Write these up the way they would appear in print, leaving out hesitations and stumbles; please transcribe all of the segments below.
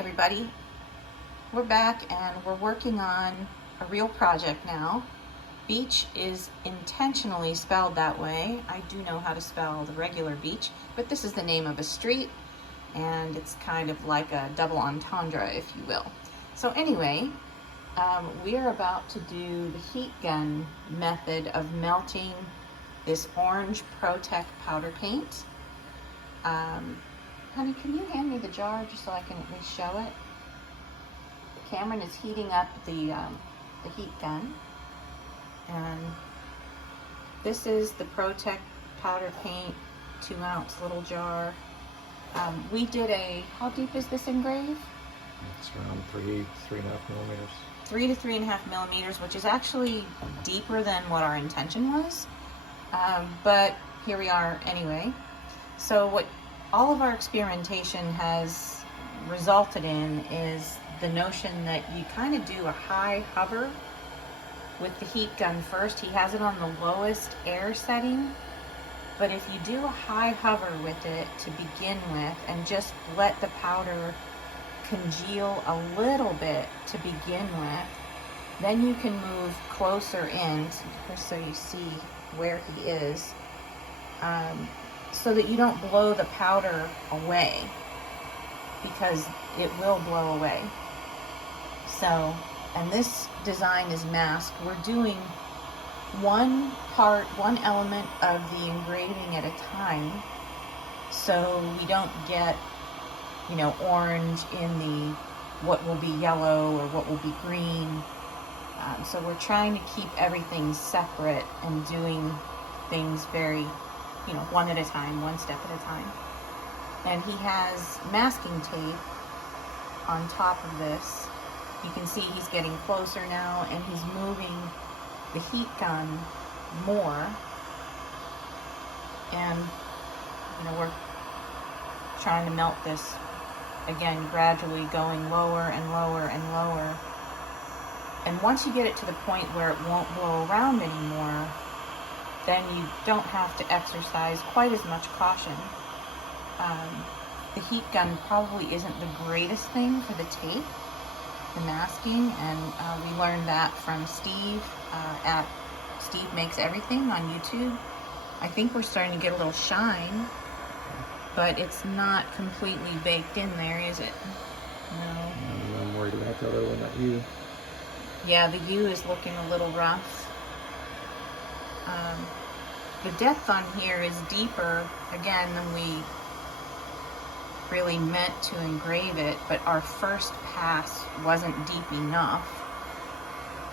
everybody, we're back and we're working on a real project now. Beach is intentionally spelled that way. I do know how to spell the regular beach, but this is the name of a street and it's kind of like a double entendre, if you will. So anyway, we are about to do the heat gun method of melting this orange Pro-Tec powder paint. Honey, can you hand me the jar just so I can at least show it? Cameron is heating up the heat gun. And this is the Pro-Tec powder paint, 2-ounce little jar. We did how deep is this engraved? It's around 3.5 millimeters. 3 to 3.5 millimeters, which is actually deeper than what our intention was. But here we are anyway. So what all of our experimentation has resulted in is the notion that you kind of do a high hover with the heat gun first. He has it on the lowest air setting, but if you do a high hover with it to begin with and just let the powder congeal a little bit to begin with, then you can move closer in, just so you see where he is, so that you don't blow the powder away, because it will blow away. So, and this design is masked. We're doing one element of the engraving at a time, so we don't get, orange in the what will be yellow or what will be green. So we're trying to keep everything separate and doing things very, one at a time, one step at a time. And he has masking tape on top of this. You can see he's getting closer now and he's moving the heat gun more. And, we're trying to melt this, again, gradually going lower and lower and lower. And once you get it to the point where it won't blow around anymore, then you don't have to exercise quite as much caution. The heat gun probably isn't the greatest thing for the tape, the masking, and we learned that from Steve at Steve Makes Everything on YouTube. I think we're starting to get a little shine, but it's not completely baked in there, is it? No. I'm worried about the other one, that U. Yeah, the U is looking a little rough. The depth on here is deeper, again, than we really meant to engrave it, but our first pass wasn't deep enough.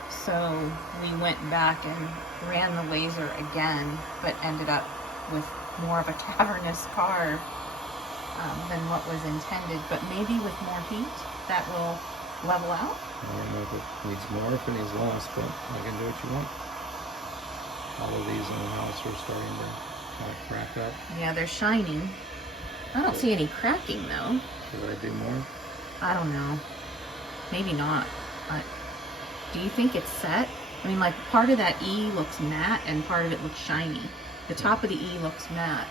So we went back and ran the laser again, but ended up with more of a cavernous carve than what was intended. But maybe with more heat, that will level out. I don't know if it needs more, if it needs less, but you can do what you want. All of these in the house are starting to kind of crack up. Yeah, they're shining. I don't see any cracking though. Should I do more? I don't know. Maybe not. Do you think it's set? I mean, like, part of that E looks matte and part of it looks shiny. The top of the E looks matte.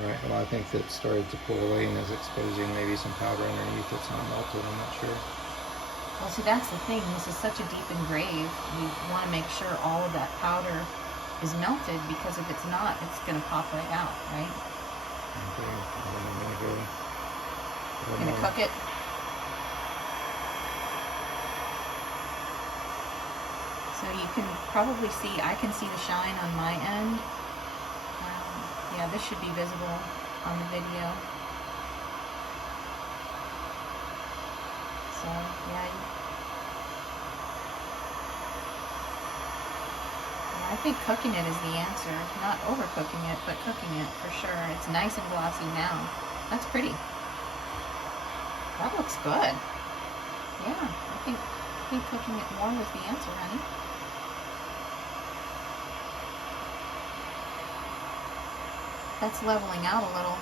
Right. Well, I think that started to pull away and is exposing maybe some powder underneath that's not melted. I'm not sure. Well, see, that's the thing. This is such a deep engrave. We want to make sure all of that powder is melted, because if it's not, it's going to pop right out, right? Okay. I'm going to go. Going to cook it. So you can probably see, I can see the shine on my end. Yeah, this should be visible on the video. So, yeah. I think cooking it is the answer. Not overcooking it, but cooking it for sure. It's nice and glossy now. That's pretty. That looks good. Yeah, I think cooking it more was the answer, honey. That's leveling out a little.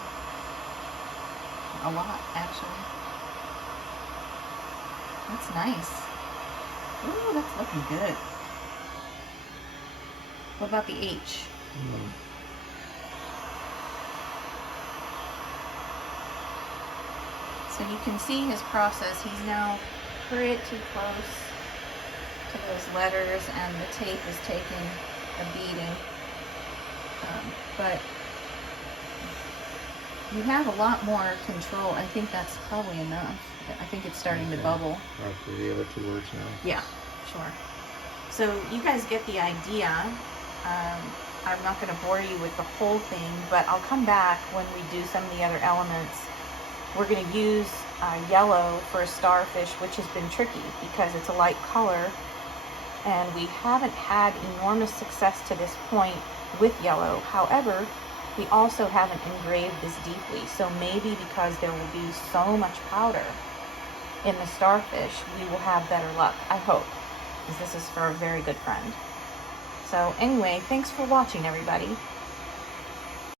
A lot, actually. That's nice. Ooh, that's looking good. What about the H? So you can see his process. He's now pretty close to those letters, and the tape is taking a beating. But you have a lot more control. I think that's probably enough. I think it's starting to bubble. After the other 2 words now. Yeah, sure. So you guys get the idea. I'm not going to bore you with the whole thing, but I'll come back when we do some of the other elements. We're going to use yellow for a starfish, which has been tricky because it's a light color, and we haven't had enormous success to this point with yellow. However, we also haven't engraved this deeply, so maybe because there will be so much powder in the starfish, we will have better luck, I hope, because this is for a very good friend. So anyway, thanks for watching, everybody.